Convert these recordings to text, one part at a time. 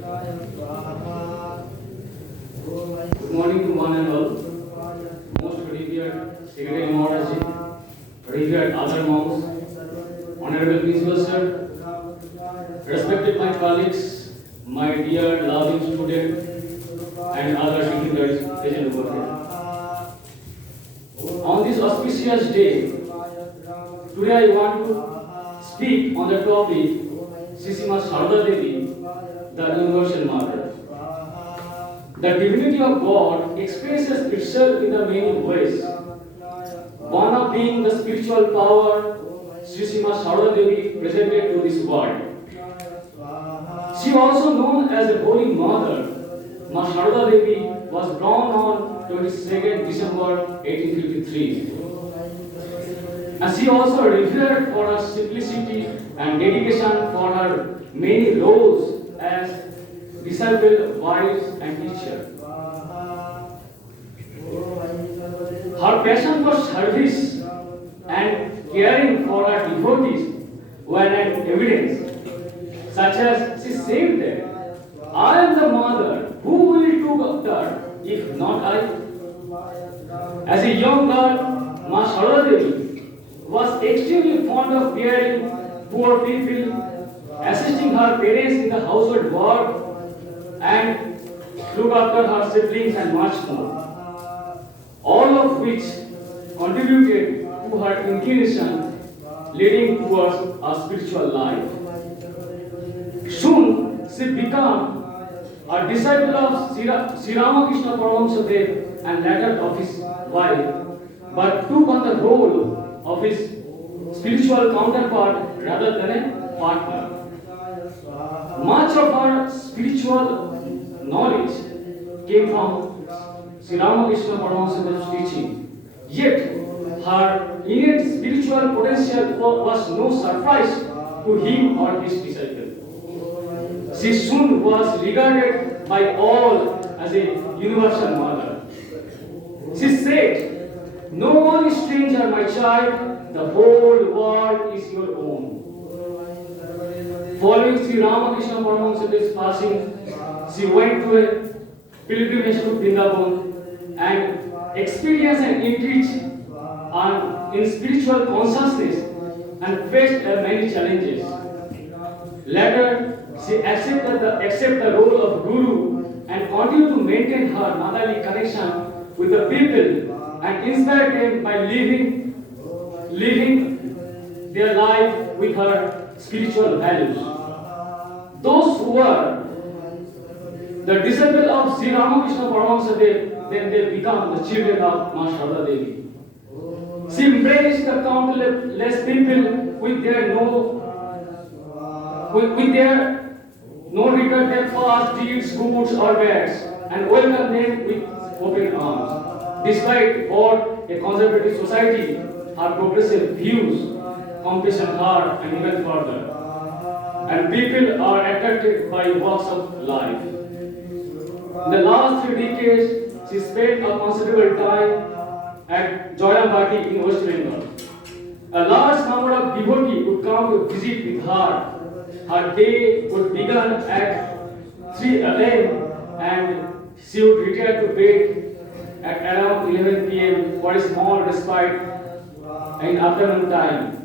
Good morning to one and all. Most revered Secretary Maharaji, revered other monks, Honorable Principal Sir, respected my colleagues, my dear loving student, and other dignitaries present over here. On this auspicious day, today I want to speak on the topic Sisima Sarada Devi, the Universal Mother. The divinity of God expresses itself in the many ways. One of being the spiritual power Sisima Sarada Devi presented to this world. She also known as a Holy Mother. Ma Sarada Devi was born on 22nd December 1853. And she also revered for her simplicity and dedication for her many roles as disciple, wife, and teacher. Her passion for service and caring for her devotees were an evidence, such as she said that, I am the mother, who will look after if not I? As a young girl, Ma Sarada Devi was extremely fond of caring poor people, assisting her parents in the household work, and look after her siblings and much more. All of which contributed to her inclination leading towards a spiritual life. Soon she became a disciple of Sri Ramakrishna Paramahamsa Dev and later of his wife, but took on the role of his spiritual counterpart rather than a partner. Much of her spiritual knowledge came from Sri Ramakrishna Paramahamsa Dev's teaching. Yet, her innate spiritual potential was no surprise to him or his disciple. She soon was regarded by all as a universal mother. She said, no one is stranger, my child, the whole world is your own. Following Sri Ramakrishna Paramahamsa Dev's passing, she went to a pilgrimage to Vrindavan and experienced an enrich in spiritual consciousness and faced many challenges. Later, she accepted the role of Guru and continued to maintain her motherly connection with the people and inspired them by living their life with her spiritual values. Those who were the disciple of Sri Ramakrishna Paramahamsa Dev, then they become the children of Ma Sarada Devi. She embraced the countless people with their no regard their past deeds, goods or bads, and welcomed them with open arms. Despite what a conservative society, her progressive views, compassion heart, and even further. And people are attracted by walks of life. In the last 3 decades, she spent a considerable time at Joyambati in West Bengal. A large number of devotees would come to visit with her. Her day would begin at 3 a.m. and she would retire to bed at around 11 p.m. for a small respite in afternoon time.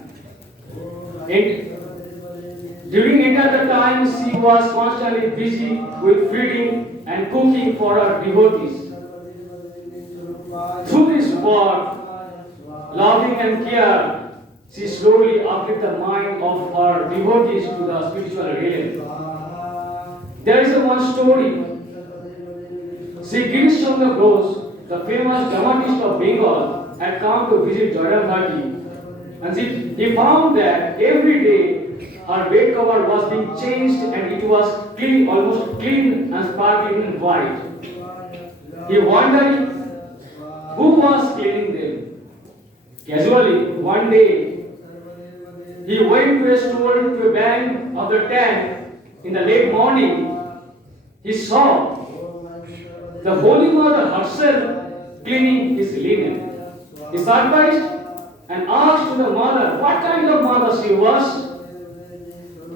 During entire time, she was constantly busy with feeding and cooking for her devotees. Through this work, loving and care, she slowly uplifted the mind of her devotees to the spiritual realm. There is one story. Sri Girish Chandra Ghosh, the famous dramatist of Bengal, had come to visit Joyambati, and he found that every day her bed cover was being changed and it was clean, almost clean and sparkling and white. He wondered who was cleaning them. Casually, one day, he went to a store to a bank of the tank. In the late morning, he saw the Holy Mother herself cleaning his linen. He surprised and asked the mother what kind of mother she was.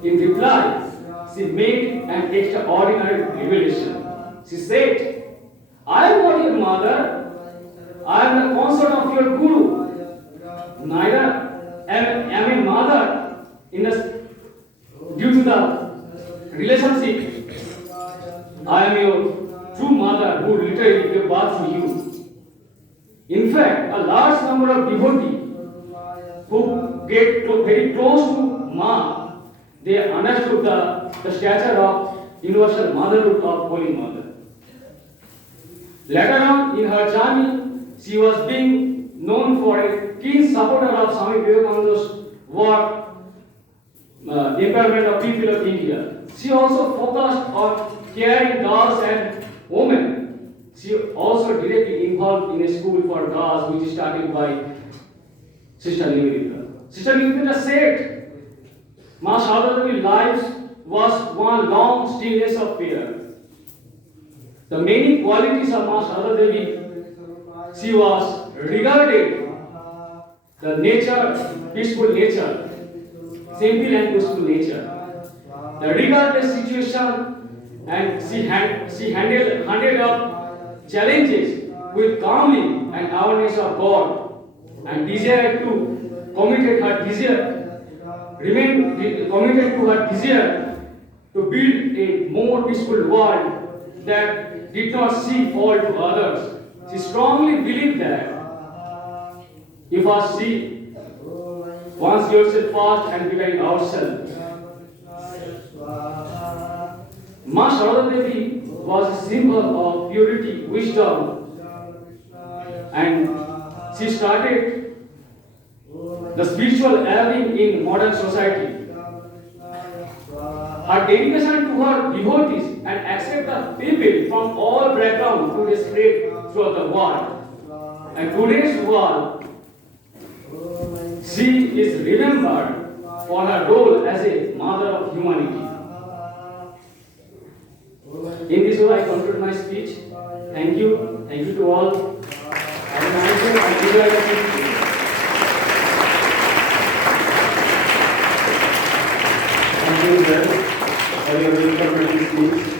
In reply, she made an extraordinary revelation. She said, I am not your mother, I am the consort of your guru. Neither am a mother due to the relationship. I am your true mother who literally gave birth to you. In fact, a large number of devotees who get very close to Ma, they understood the stature of universal motherhood of Holy Mother. Later on in her journey, she was being known for a keen supporter of Swami Vivekananda's work, empowerment of people of India. She also focused on caring girls and women. She also directly involved in a school for girls which is started by Sister Nivedita. Sister Nivedita said, Ma Sharda Devi's life was one long stillness of prayer. The many qualities of Ma Sharda Devi, she was regarded the nature, peaceful nature, simple and peaceful nature. The regardless situation, and she handled up challenges with calmly and awareness of God, and desired to committed her desire, remained committed to her desire to build a more peaceful world that did not see fault to others. She strongly believed that if us see once yourself first and behind ourselves. Ma Sharda Devi was a symbol of purity, wisdom, and she started the spiritual awakening in modern society. Her dedication to her devotees and accept the people from all backgrounds to spread throughout the world. And today's world, she is remembered for her role as a mother of humanity. In this way, I conclude my speech. Thank you. Thank you to all. Have a nice day and enjoy the speech. Thank you, sir, for your informative speech.